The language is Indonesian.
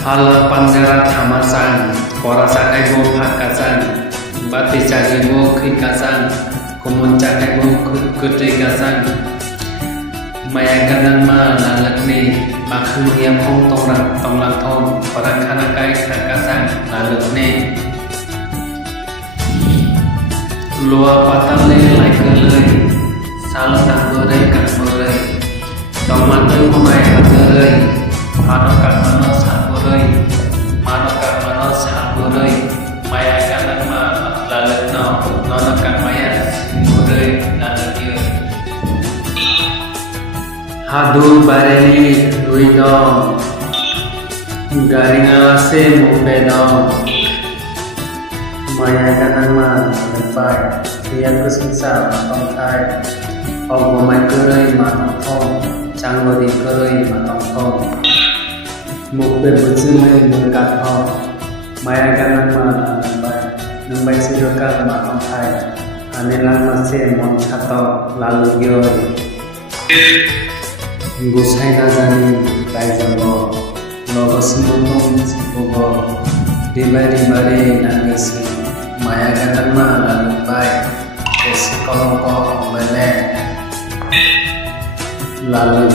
Hal panjara thamasan, korasan ego phakasan, batica ego khikasan, kumunca ego kutrigasan, maya ganan ma lalakni, makhluk yang hong tonglang thong, orang kana kai khakasan lalakni. Lua patang le lai kelai, salah tak berai kat berai, tong mantu memai berai, mano kat mano sak berai, mano kat mano sak berai, maya kanan ma lalak no, nono kat maya berai lalak dia. Hadu bareli dui dong, garing alase mumpe dong. Maya kanan ma lempai, rian kesusah matong thai, ông mai kerai matong thong, changgori kerai matong thong, mukbe bujune mengkat thong, maya kanan ma lempai sirokan matong thai, anelang masih mon chato lalu gyoi, gusai nazani kai jambo, logo simutong sipogo, ribari nangisi. Maya kanan ma lalumpai esi kolongko mele lalu